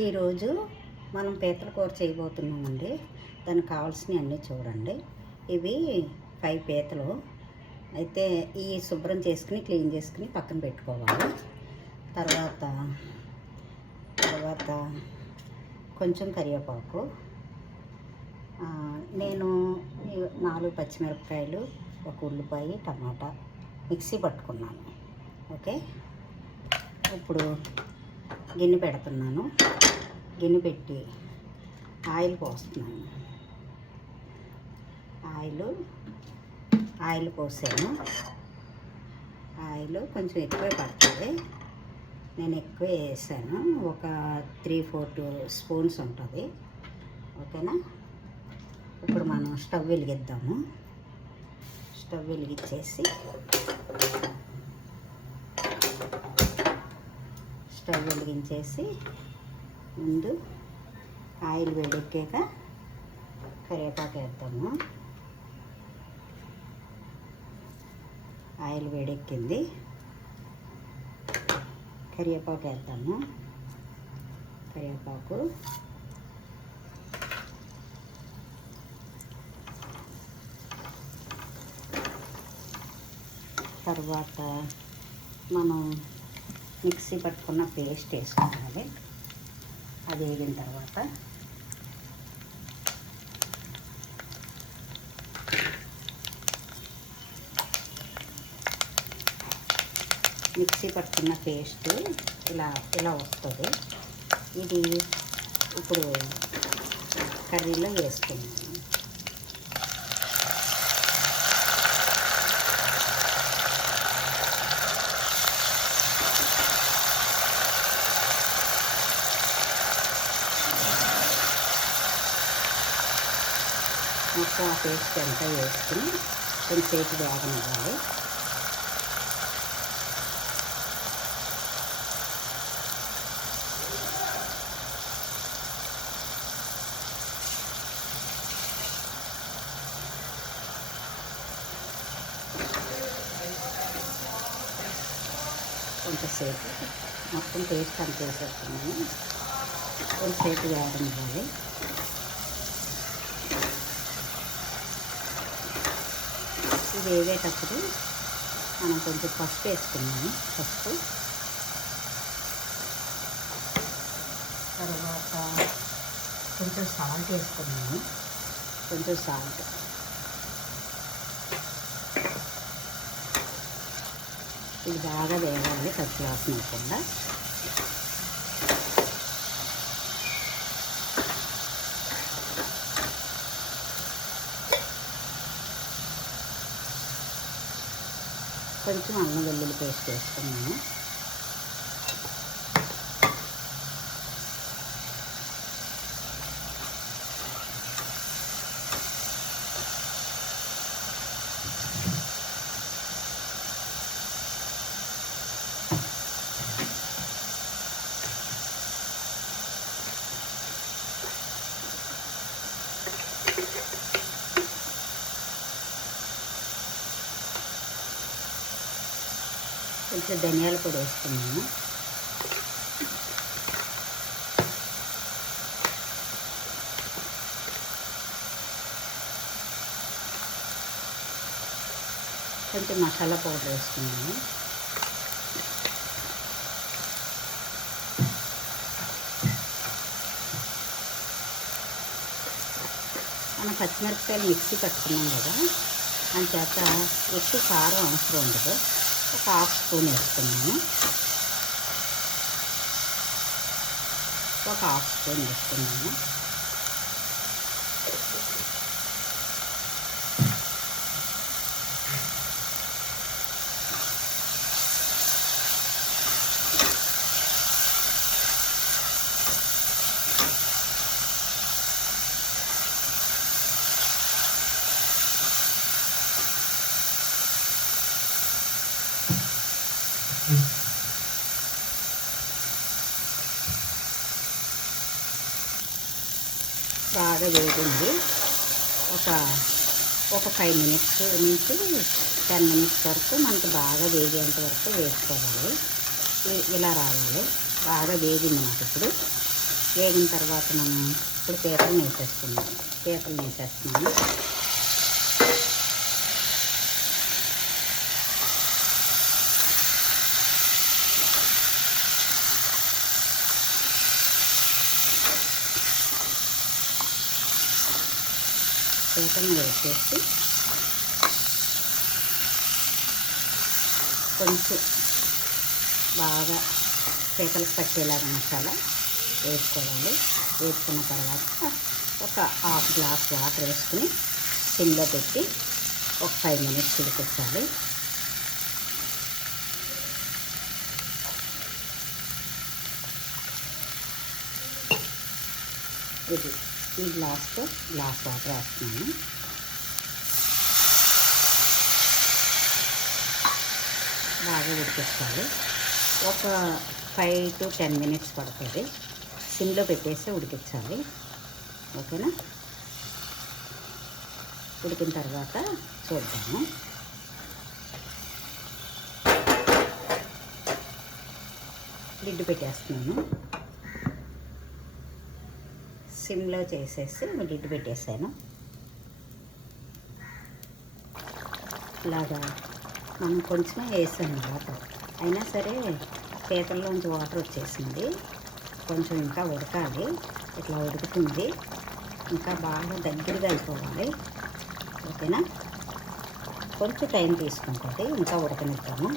ఈరోజు మనం పీతల కూర చేయబోతున్నామండి. దానికి కావాల్సినవి అన్నీ చూడండి. ఇవి 5 పీతలు అయితే ఈ శుభ్రం చేసుకుని క్లీన్ చేసుకుని పక్కన పెట్టుకోవాలి. తర్వాత కొంచెం కరివేపాకు, నేను 4 పచ్చిమిరపకాయలు, 1 ఉల్లిపాయ, టమాటా మిక్సీ పట్టుకున్నాను. ఓకే, ఇప్పుడు గిన్నె పెడుతున్నాను. గిన్నె పెట్టి ఆయిల్ పోస్తున్నాను. ఆయిల్ పోసాను. ఆయిల్ కొంచెం ఎక్కువే పడుతుంది. నేను ఎక్కువ వేసాను, ఒక 3-4 స్పూన్స్ ఉంటుంది. ఓకేనా. ఇప్పుడు మనం స్టవ్ వెలిగిద్దాము. స్టవ్ వెలిగించేసి ముందు ఆయిల్ వేడెక్కాక కరివేపాకు వేద్దాము. ఆయిల్ వేడెక్కింది, కరివేపాకు వేద్దాము. కరివేపాకు తర్వాత మనం మిక్సీ పట్టుకున్న పేస్ట్ వేసుకోవాలి. అది వేగిన తర్వాత మిక్సీ పట్టుకున్న పేస్ట్ ఇలా వస్తుంది. ఇది ఇప్పుడు కర్రీలో వేసుకున్నాను. మొత్తం ఆ పేస్ట్ అంతా వేసుకుని కొంచెంసేపు వేగనివ్వాలి. కొంచెంసేపు మొత్తం పేస్ట్ అంత వేసేస్తున్నాను. కొంచెంసేపు వేగనివ్వాలి. ఇది వేగేటప్పుడు మనం కొంచెం పసుపు వేసుకున్నాము. తర్వాత కొంచెం సాల్ట్ వేసుకున్నాము. ఇది బాగా వేగాలి, పచ్చి వాసన లేకుండా. కొంచెం అల్లం వెల్లుల్లి పేస్ట్ వేసుకున్నాను. కొంచెం ధనియాల పొడి వేసుకున్నాను. కొంచెం మసాలా పౌడర్ వేసుకున్నాను. మనం పచ్చిమిరపకాయలు మిక్సీ పట్టుకున్నాం కదా, అంచేత ఎక్కువ కారం అవసరం ఉండదు. ఒక 1/2 స్పూన్ వేసుకున్నాను. బాగా వేగింది. ఒక 5 మినిట్స్ నుంచి 10 మినిట్స్ వరకు మనకు బాగా వేగేంత వరకు వేసుకోవాలి. ఇలా రావాలి. బాగా వేగింది నాకు ఇప్పుడు. వేగిన తర్వాత మనం ఇప్పుడు పీతలు వేసేస్తున్నాము. పీతలు వేసేసి కొంచెం బాగా పీతలకు పట్టేలాగా మసాలా వేసుకోవాలి. వేసుకున్న తర్వాత ఒక హాఫ్ గ్లాస్ వాటర్ వేసుకుని సిమ్లో పెట్టి ఒక 5 మినిట్స్ ఉడికించాలి. ఈ గ్లాస్తో గ్లాస్ వాటర్ వేస్తున్నాను. బాగా ఉడికించాలి. ఒక 5 to 10 మినిట్స్ పడుతుంది. సిమ్లో పెట్టేసి ఉడికించాలి. ఓకేనా? ఉడికిన తర్వాత చూద్దాము. లిడ్ పెట్టేస్తున్నాను. సిమ్లో చేసేసి లిడ్ పెట్టేసాను. ఇలాగా మనం కొంచెమే వేసాను వాటర్, అయినా సరే పీతల్లోంచి వాటర్ వచ్చేసింది. కొంచెం ఇంకా ఉడకాలి. ఇట్లా ఉడుకుతుంది, ఇంకా బాగా దగ్గరగా అయిపోవాలి. ఓకేనా? కొంచెం టైం తీసుకుంటుంది, ఇంకా ఉడకనిద్దాము.